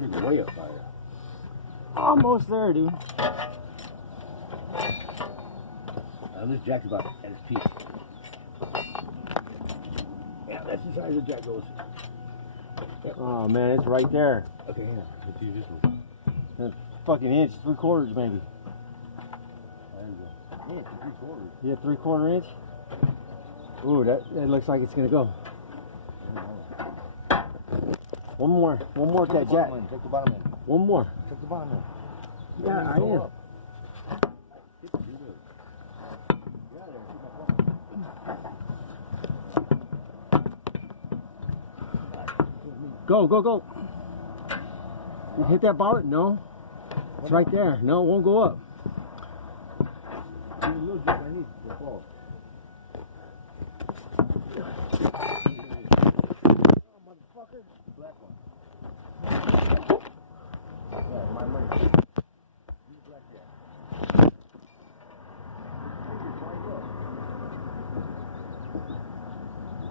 You're way up higher. Almost there, dude. This jack's about at its peak. Yeah, that's the size the jack goes. Yep. Oh man, it's right there. Okay, yeah. Let's use this one. A fucking inch, 3/4 maybe. There you go. Inch, 3/4. Yeah, 3/4 inch. Ooh, that looks like it's gonna go. One more at that jack. Take the bottom in. One more. Take the bottom in. Yeah, I am. Go, go, go. You hit that bottom? No. It's right there. No, it won't go up. Motherfucker. Black one. Yeah, my money. Use black jack.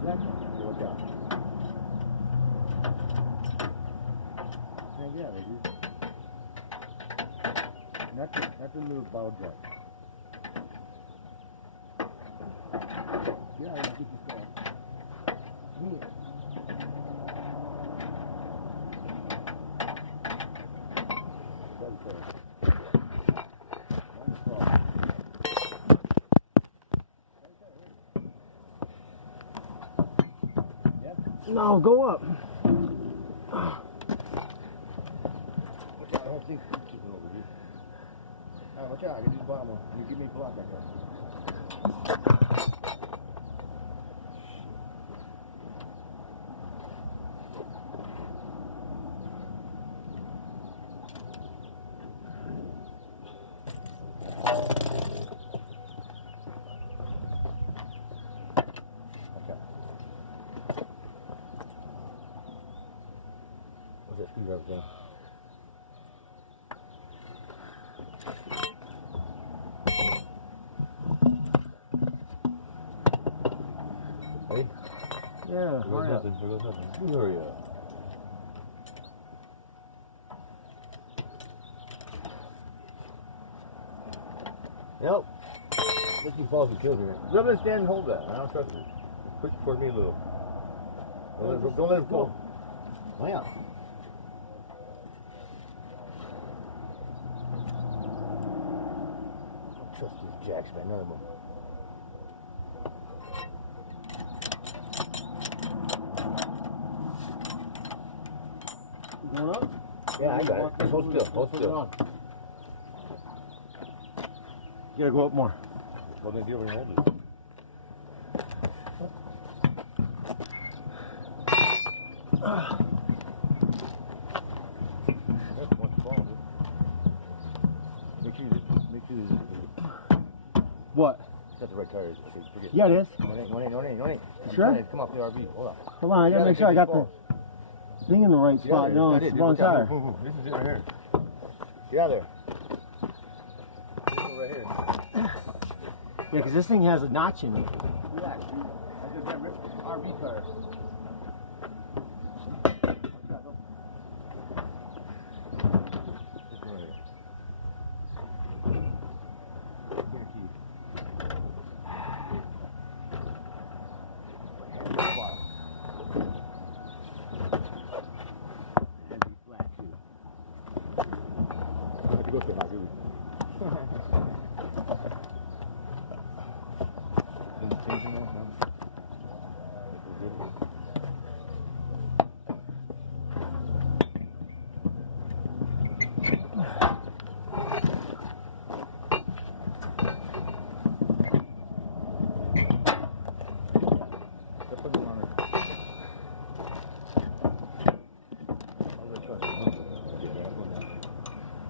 Black one. Watch out. Yeah, they do. Not the little bottle jack. Yeah, I think you said. Yeah. No, go up. Watch out, I don't think it's keeping over here. Alright, watch out, I can do the bottom one. You give me a block like that. What's that screwdriver thing? Hey? Yeah, There goes nothing. There goes nothing. You hurry up. Nope. Let's see falls and kills here. Don't let it stand and hold that. I don't trust it. Push it toward me a little. Don't let it go. Wow. Don't trust these jacks, man. None of them. Going up? Yeah, I got it. Just hold still. Hold still. You gotta go up more. Well, then get over and hold it. That's one fall, dude. Make sure you What? got the right tires. Okay, forget. Yeah, it is. No, it ain't. Sure? Come off the RV. Hold on. Hold on, I gotta make sure I got the thing in the right spot. No, it's the wrong tire. This is it right here. Get out of there. This one right here. Yeah, because this thing has a notch in it. Relax, dude. I just got RV tires.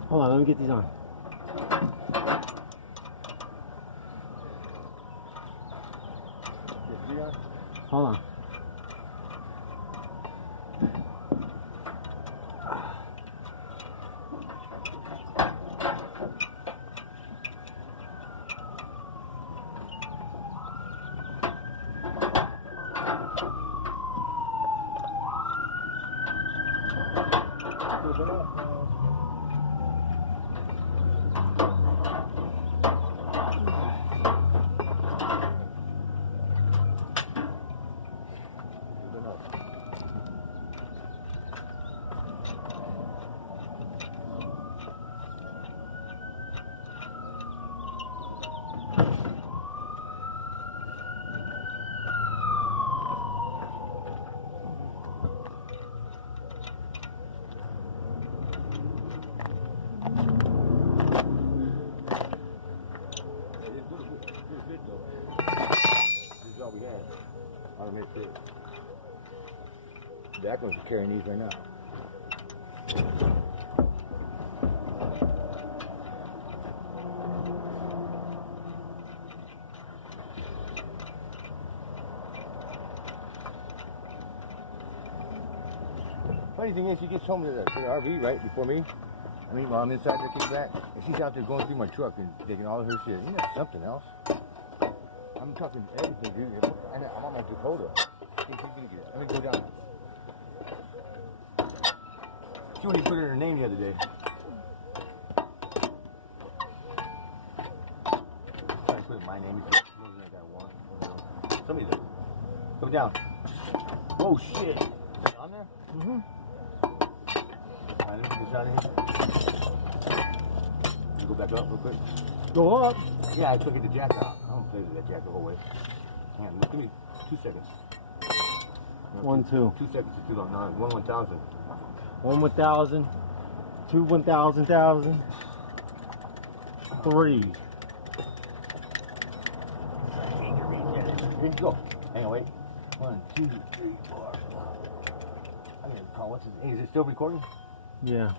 Hold on, let me get these on. Hold on. This is all we had. I'll make sure. That one's carrying these right now. Funny thing is, she gets home to the RV right before me. I mean, while I'm inside, I came back, and she's out there going through my truck and taking all of her shit. You know, something else. I'm talking everything, dude. And I'm on my Dakota. I think she's gonna get it. Let me go down. She wouldn't even put her name the other day. I'm trying to put my name. She knows that I got one. Somebody does. Come down. Oh shit. Is it on there? Mm-hmm. Alright, let me get this out of here. Can you go back up real quick? Go up. Yeah, I took it the jack out. I don't play with that jack the whole way. Hang on, give me 2 seconds. No, 1, 2. 2 seconds is too long. No, 1 1,000. 1 1,000. 2 1,000. 3. Here you go. Hang on, wait. 1 2 3 4. I'm gonna call. What's his name? Is it still recording? Yeah.